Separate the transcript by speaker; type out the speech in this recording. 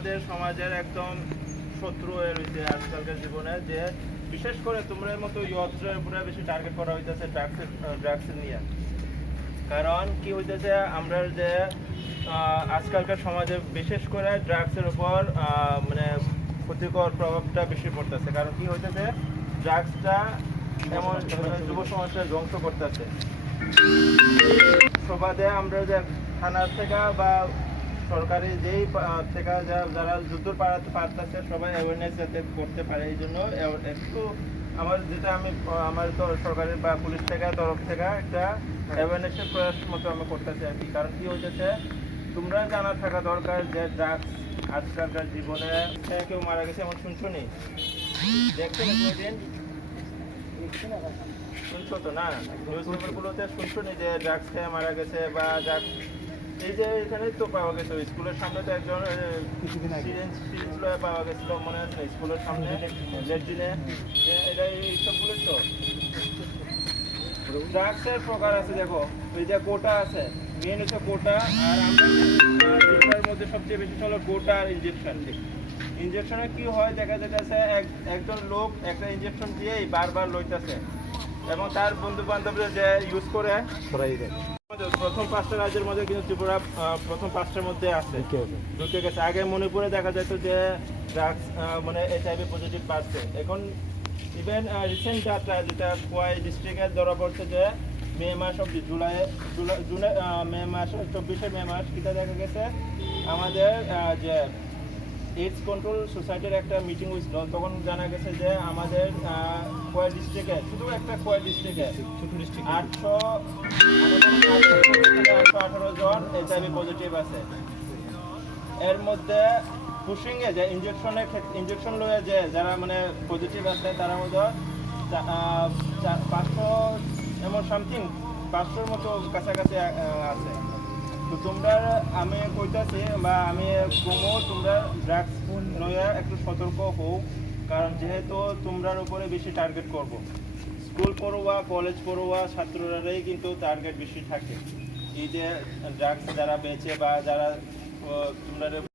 Speaker 1: আমাদের সমাজের একদম শত্রু হয়ে রয়েছে আজকালকার জীবনে, যে বিশেষ করে তোমরা মতো ইয়ত্রের উপরে বেশি টার্গেট করা হইতেছে ড্রাগস ড্রাগস নিয়ে। কারণ কি হইতেছে, আমরা যে আজকালকার সমাজে বিশেষ করে ড্রাগসের উপর মানে ক্ষতিকর প্রভাবটা বেশি পড়তেছে। কারণ কি হইতেছে ড্রাগসটা এমন মানে যুব সমাজটা ধ্বংস করতেছে। সবাদে আমরা যে থানার থেকে বা সরকারি যেই থেকে যা- যারা যুদ্ধ পাড়াতে পারতেছে সবাই অ্যাওয়ারনেস যাতে করতে পারে এই জন্য একটু আমার যেটা আমি আমার তো সরকারি বা পুলিশ থেকে তরফ থেকে একটা অ্যাওয়ারনেসের প্রয়াস মতো আমি করতেছি আর কি। কারণ কি হইতেছে তোমরা জানা থাকা দরকার যে ড্রাগস আজকালকার জীবনে কেউ মারা গেছে এমন শুনছো নি দেখছ না কোনোদিন শুনছো তো? না নিউজ পেপারগুলোতে শুনছো। নি যে ড্রাগস খেয়ে মারা গেছে বা ড্রাগস এই যে এখানে তো পাওয়া গেছে স্কুলের সামনে তো একজন সিরিঞ্জ সিরিঞ্জ লয়ে পাওয়া গেছিল মনে আছে? স্কুলের সামনে লেট্রিনে এটা এইসবগুলো তো? ড্রাগসের প্রকার আছে দেখো। ওই যে গোটা আছে মেন হচ্ছে গোটা আর আমরা মধ্যে সবচেয়ে বেশি চলো গোটা আর ইনজেকশন ইনজেকশনে কি হয় দেখা যাইতেছে এক একজন লোক একটা ইনজেকশন দিয়েই বারবার লইতেছে। এবং তার বন্ধু বান্ধবরা যে ইউজ করে প্রথম পাঁচটা রাজ্যের মধ্যে কিন্তু ত্রিপুরা প্রথম পাঁচটার মধ্যে আছে। ঢুকে গেছে। আগে মণিপুরে দেখা যেত যে ড্রাগস মানে এইচআইভি পজিটিভ বাড়ছে। এখন ইভেন রিসেন্ট ডাটা যেটা কোয়াই ডিস্ট্রিক্টে ধরা পড়ছে যে মে মাস অব্দি জুলাই জুলাই জুনে মে মাস চব্বিশে মে মাস কিটা দেখা গেছে আমাদের যে এইডস কন্ট্রোল সোসাইটির একটা মিটিং হয়েছিল। তখন জানা গেছে যে আমাদের কোয়া ডিস্ট্রিক্টে শুধু একটা কোয়া ডিস্ট্রিক্টে আটশো আটশো আঠারো জন এইচআইভি পজিটিভ আছে। এর মধ্যে পুশিং যে ইঞ্জেকশনের ইনজেকশনের ইঞ্জেকশন লয়ে যে যারা মানে পজিটিভ আছে তার মধ্যে পাঁচশো এমন সামথিং পাঁচশোর মতো কাছাকাছি আছে। তো তোমরা, আমি কইতাছি, বা আমি কমো, তোমরা ড্রাগস লইয়া একটু সতর্ক হও, কারণ যেহেতু তোমরার উপরে বেশি টার্গেট করব। স্কুল পড়ুয়া কলেজ পড়ুয়া ছাত্ররাই কিন্তু টার্গেট বেশি থাকে। এই যে ড্রাগস যারা বেচে বা যারা তোমরা